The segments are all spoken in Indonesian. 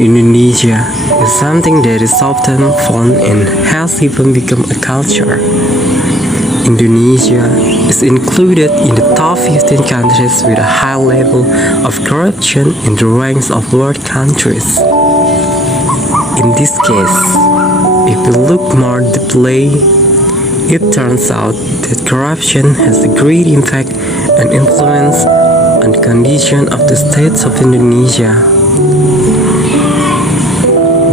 Indonesia is something that is often fun and has even become a culture. Indonesia is included in the top 15 countries with a high level of corruption in the ranks of world countries. In this case, if we look more deeply, it turns out that corruption has a great impact and influence on the condition of the states of Indonesia.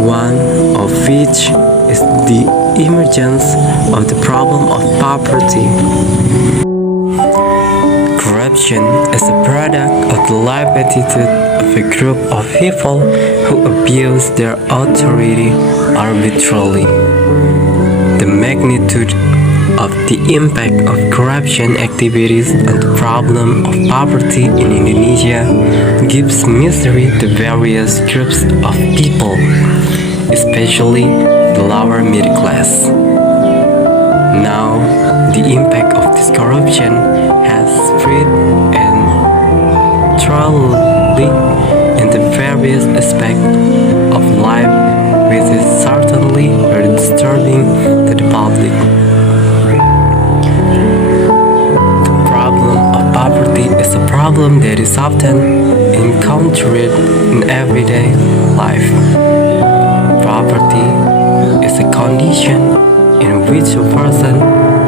One of which is the emergence of the problem of poverty. Corruption is a product of the life attitude of a group of people who abuse their authority arbitrarily. The magnitude of the impact of corruption activities on the problem of poverty in Indonesia gives misery to various groups of people, especially the lower middle class. Now, the impact of this corruption has spread and thoroughly into various aspects of life, which is certainly very disturbing to the public. The problem of poverty is a problem that is often encountered in everyday life. Poverty is a condition in which a person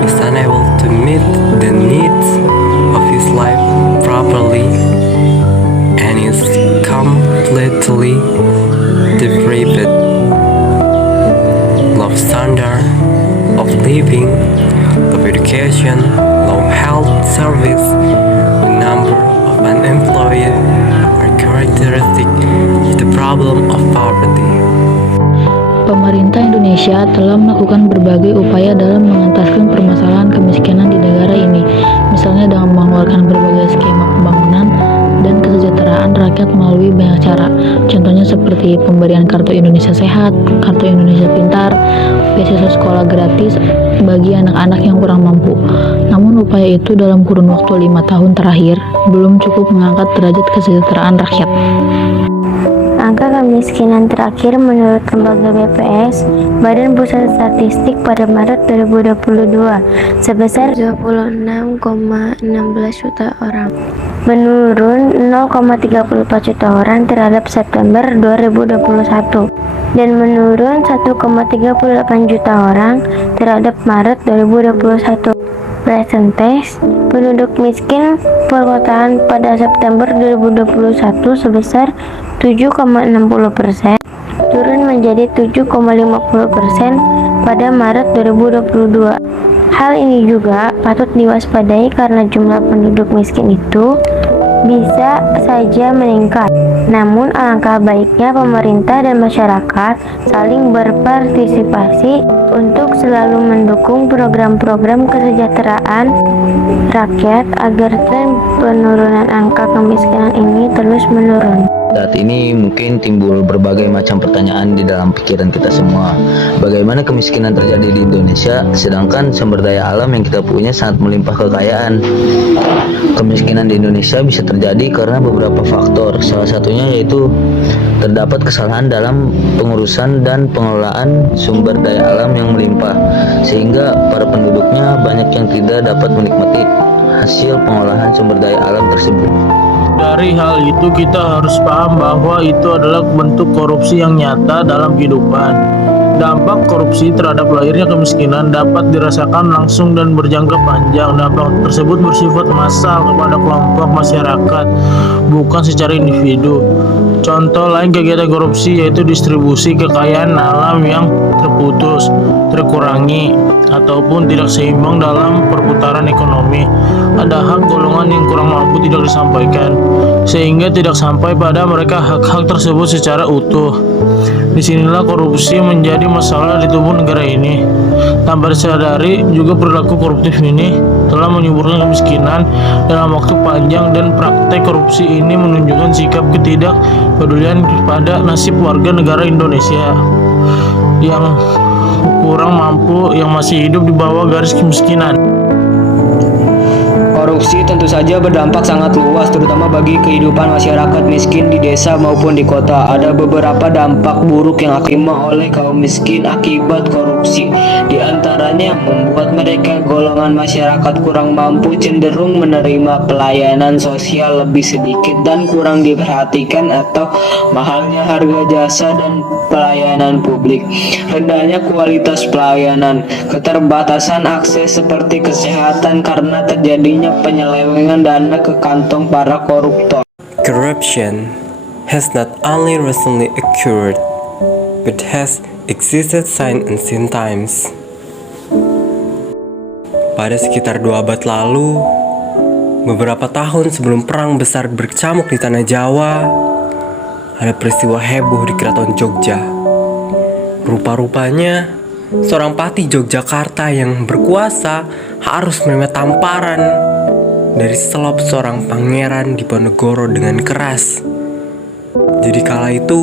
is unable to meet the needs of his life properly and is completely deprived of standard of living, of education, low health service. The number of unemployed are characteristic of the problem of poverty. Pemerintah Indonesia telah melakukan berbagai upaya dalam mengentaskan permasalahan kemiskinan di negara ini, misalnya dengan mengeluarkan berbagai skema pembangunan dan kesejahteraan rakyat melalui banyak cara. Contohnya seperti pemberian Kartu Indonesia Sehat, Kartu Indonesia Pintar, beasiswa sekolah gratis bagi anak-anak yang kurang mampu. Namun upaya itu dalam kurun waktu 5 tahun terakhir belum cukup mengangkat derajat kesejahteraan rakyat. Angka kemiskinan terakhir menurut lembaga BPS, Badan Pusat Statistik pada Maret 2022, sebesar 26,16 juta orang. Menurun 0,34 juta orang terhadap September 2021 dan menurun 1,38 juta orang terhadap Maret 2021. Persentase penduduk miskin perkotaan pada September 2021 sebesar 7,60%, turun menjadi 7,50% pada Maret 2022. Hal ini juga patut diwaspadai karena jumlah penduduk miskin itu bisa saja meningkat. Namun alangkah baiknya pemerintah dan masyarakat saling berpartisipasi untuk selalu mendukung program-program kesejahteraan rakyat agar tren penurunan angka kemiskinan ini terus menurun. Saat ini mungkin timbul berbagai macam pertanyaan di dalam pikiran kita semua. Bagaimana kemiskinan terjadi di Indonesia, sedangkan sumber daya alam yang kita punya sangat melimpah kekayaan? Kemiskinan di Indonesia bisa terjadi karena beberapa faktor. Salah satunya yaitu terdapat kesalahan dalam pengurusan dan pengelolaan sumber daya alam yang melimpah, sehingga para penduduknya banyak yang tidak dapat menikmati hasil pengolahan sumber daya alam tersebut. Dari hal itu kita harus paham bahwa itu adalah bentuk korupsi yang nyata dalam kehidupan. Dampak korupsi terhadap lahirnya kemiskinan dapat dirasakan langsung dan berjangka panjang. Dampak tersebut bersifat massal kepada kelompok masyarakat, bukan secara individu. Contoh lain kegiatan korupsi yaitu distribusi kekayaan alam yang terputus, terkurangi, ataupun tidak seimbang dalam perputaran ekonomi. Ada hak golongan yang kurang mampu tidak disampaikan, sehingga tidak sampai pada mereka hak-hak tersebut secara utuh. Disinilah korupsi menjadi masalah di tubuh negara ini. Tanpa disadari juga perilaku koruptif ini telah menyuburkan kemiskinan dalam waktu panjang, dan praktek korupsi ini menunjukkan sikap ketidakpedulian pada nasib warga negara Indonesia yang kurang mampu yang masih hidup di bawah garis kemiskinan. Korupsi tentu saja berdampak sangat luas, terutama bagi kehidupan masyarakat miskin di desa maupun di kota. Ada beberapa dampak buruk yang diterima oleh kaum miskin akibat korupsi. Di antaranya membuat mereka golongan masyarakat kurang mampu cenderung menerima pelayanan sosial lebih sedikit dan kurang diperhatikan atau mahalnya harga jasa dan pelayanan publik. Rendahnya kualitas pelayanan, keterbatasan akses seperti kesehatan karena terjadinya penyelewengan dana ke kantong para koruptor. Corruption has not only recently occurred, but has existed since ancient times. Pada sekitar 2 abad lalu, beberapa tahun sebelum perang besar berkecamuk di tanah Jawa, ada peristiwa heboh di Keraton Jogja. Rupa-rupanya, seorang patih Yogyakarta yang berkuasa harus menerima tamparan dari selop seorang pangeran Diponegoro dengan keras. Jadi kala itu,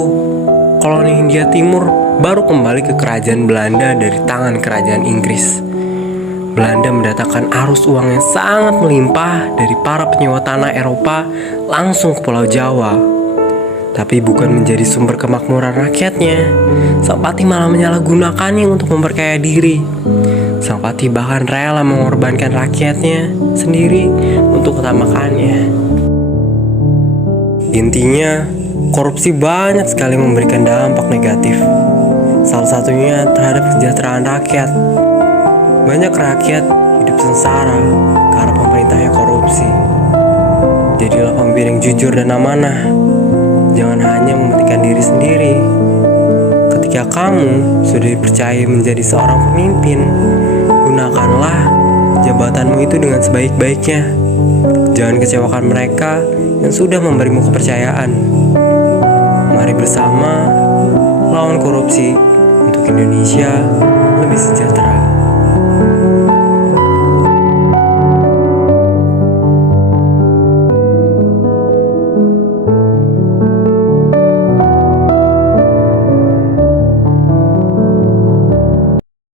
koloni Hindia Timur baru kembali ke kerajaan Belanda dari tangan kerajaan Inggris. Belanda mendatangkan arus uang yang sangat melimpah dari para penyewa tanah Eropa langsung ke Pulau Jawa. Tapi bukan menjadi sumber kemakmuran rakyatnya, sang patih malah menyalahgunakannya untuk memperkaya diri. Sang patih bahkan rela mengorbankan rakyatnya sendiri untuk utamakannya. Intinya, korupsi banyak sekali memberikan dampak negatif. Salah satunya terhadap kesejahteraan rakyat. Banyak rakyat hidup sengsara karena pemerintahnya korupsi. Jadilah pemimpin yang jujur dan amanah. Jangan hanya mementingkan diri sendiri. Ketika kamu sudah dipercaya menjadi seorang pemimpin, gunakanlah jabatanmu itu dengan sebaik-baiknya. Jangan kecewakan mereka yang sudah memberimu kepercayaan. Mari bersama lawan korupsi untuk Indonesia lebih sejahtera.